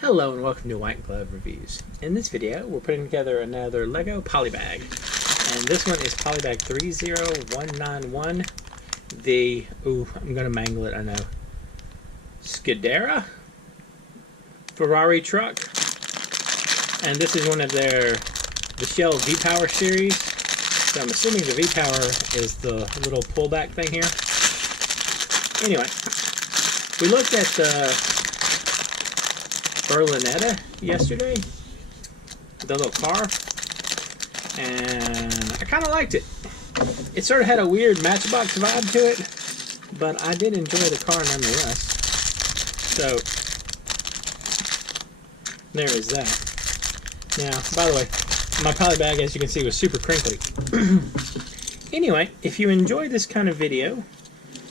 Hello and welcome to White Glove Reviews. In this video, we're putting together another Lego Polybag. And this one is Polybag 30191. I'm going to mangle it, I know. Scuderia? Ferrari truck. And this is one of the Shell V-Power series. So I'm assuming the V-Power is the little pullback thing here. Anyway, we looked at the Berlinetta yesterday, the little car, and I kind of liked it. It sort of had a weird Matchbox vibe to it, but I did enjoy the car nonetheless. So there is that. Now, by the way, my Polybag, as you can see, was super crinkly. Anyway, if you enjoy this kind of video,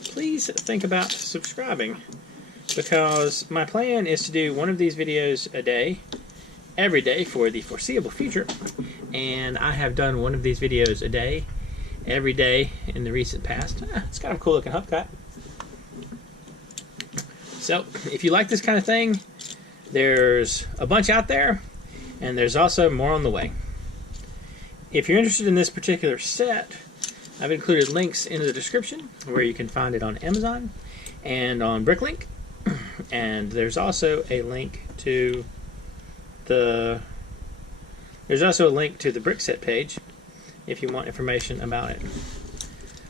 please think about subscribing, because my plan is to do one of these videos a day, every day for the foreseeable future, and I have done one of these videos a day, every day in the recent past. It's kind of a cool looking hubcap. So, if you like this kind of thing, there's a bunch out there, and there's also more on the way. If you're interested in this particular set, I've included links in the description where you can find it on Amazon and on Bricklink. And there's also a link to the Brickset page if you want information about it.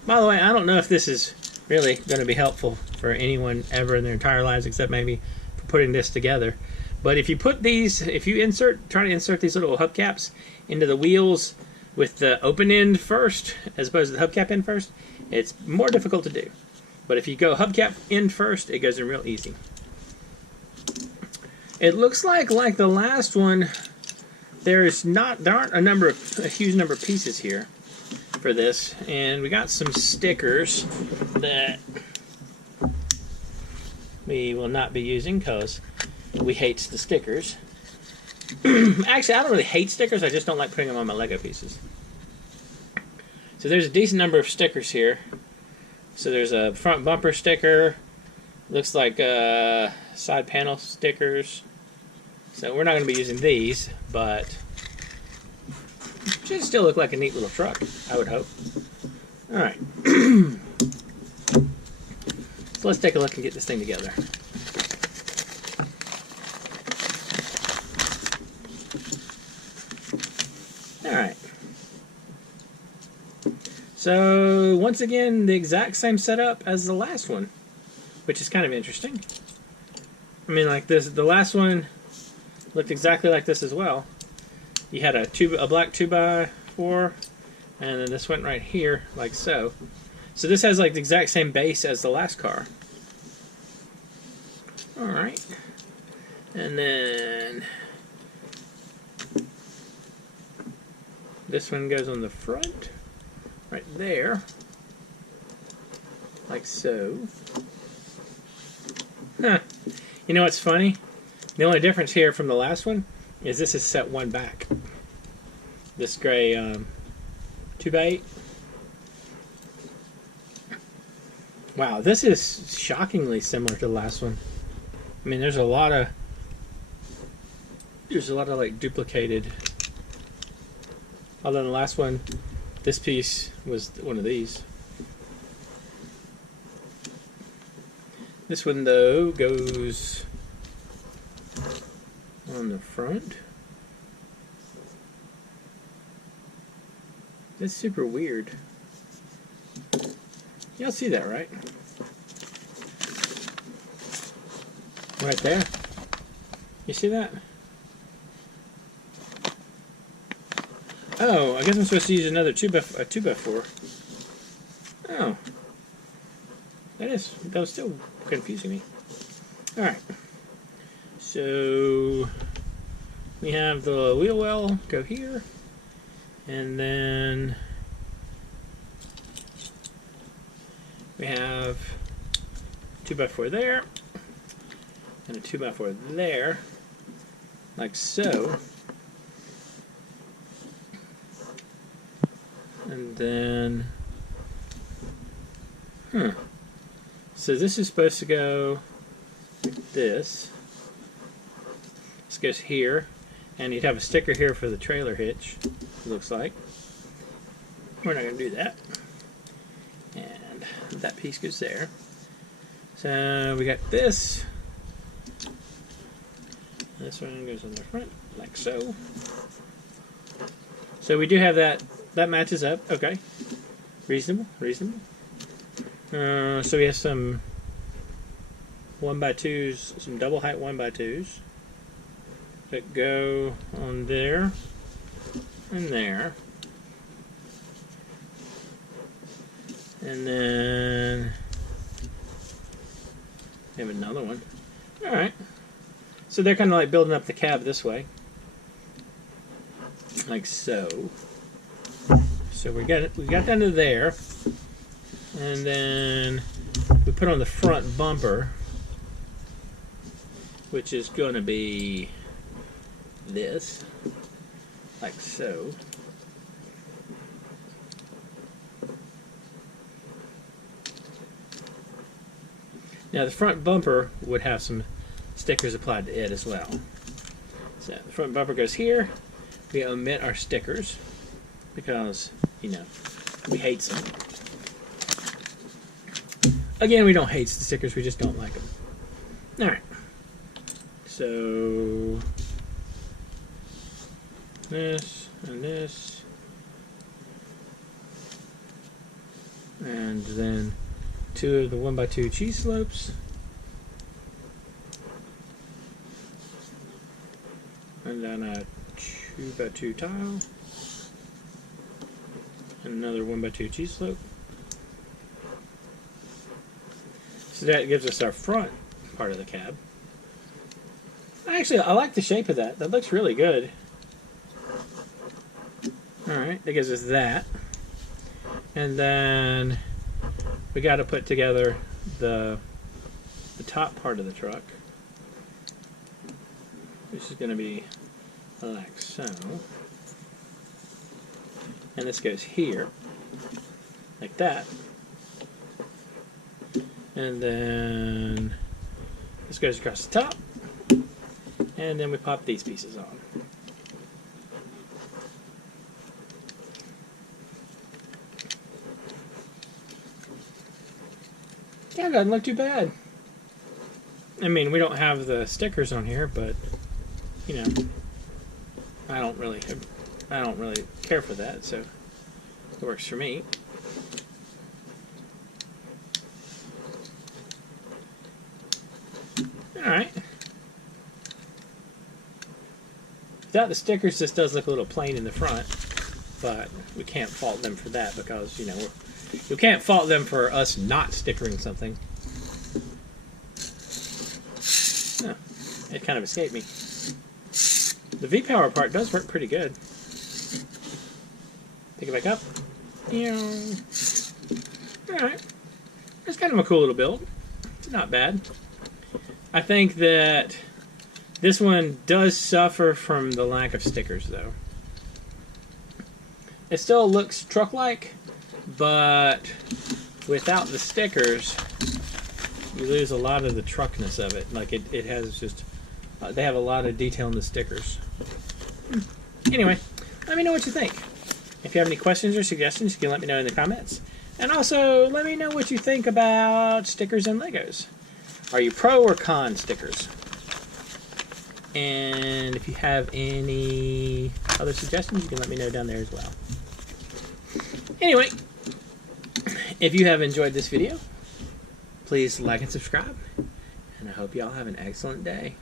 By the way, I don't know if this is really going to be helpful for anyone ever in their entire lives, except maybe for putting this together. But if you try to insert these little hubcaps into the wheels with the open end first, as opposed to the hubcap end first, it's more difficult to do. But if you go hubcap end first, it goes in real easy. It looks like the last one, there aren't a huge number of pieces here for this, and we got some stickers that we will not be using because we hate the stickers. Actually, I don't really hate stickers, I just don't like putting them on my Lego pieces. So there's a decent number of stickers here. So there's a front bumper sticker, looks like side panel stickers. So we're not going to be using these, but it should still look like a neat little truck, I would hope. Alright. So let's take a look and get this thing together. Alright. So, once again, the exact same setup as the last one, which is kind of interesting. I mean, like this, the last one looked exactly like this as well. You had a black 2x4, and then this went right here, like so. So this has like the exact same base as the last car. Alright. And then this one goes on the front. Right there, like so. Huh. You know what's funny? The only difference here from the last one is this is set one back. This gray 2x8. Wow, this is shockingly similar to the last one. I mean, there's a lot of like duplicated. Although the last one, this piece was one of these. This one, though, goes on the front. That's super weird. Y'all see that, right? Right there. You see that? Oh, I guess I'm supposed to use another 2x4. Oh. That was still confusing me. Alright. So we have the wheel well go here. And then we have 2x4 there. And a 2x4 there. Like so. And then, so this is supposed to go like this. This goes here, and you'd have a sticker here for the trailer hitch, it looks like. We're not going to do that. And that piece goes there. So we got this. This one goes on the front, like so. So we do have that. That matches up. Okay. Reasonable. Reasonable. So we have some 1x2s, some double height 1x2s that go on there and there. And then we have another one. Alright. So they're kind of like building up the cab this way. Like so. So we got down to there. And then we put on the front bumper, which is going to be this. Like so. Now the front bumper would have some stickers applied to it as well. So the front bumper goes here. We omit our stickers because, you know, we hate them. Again, we don't hate the stickers, we just don't like them. Alright. So this and this. And then 2 of the 1x2 cheese slopes. And then a 2x2 tile. And another 1x2 cheese slope. So that gives us our front part of the cab. Actually, I like the shape of that. That looks really good. Alright, that gives us that. And then we got to put together the top part of the truck. This is going to be like so. And this goes here, like that. And then this goes across the top. And then we pop these pieces on. Yeah, it doesn't look too bad. I mean, we don't have the stickers on here, but you know, I don't really care for that, so it works for me. All right. Without the stickers, this does look a little plain in the front, but we can't fault them for that because, you know, you can't fault them for us not stickering something. Oh, it kind of escaped me. The V-Power part does work pretty good. Pick it back up. Alright. It's kind of a cool little build. It's not bad. I think that this one does suffer from the lack of stickers, though. It still looks truck-like, but without the stickers, you lose a lot of the truckness of it. Like, it has just... they have a lot of detail in the stickers. Anyway, let me know what you think. If you have any questions or suggestions, you can let me know in the comments. And also, let me know what you think about stickers and Legos. Are you pro or con stickers? And if you have any other suggestions, you can let me know down there as well. Anyway, if you have enjoyed this video, please like and subscribe. And I hope y'all have an excellent day.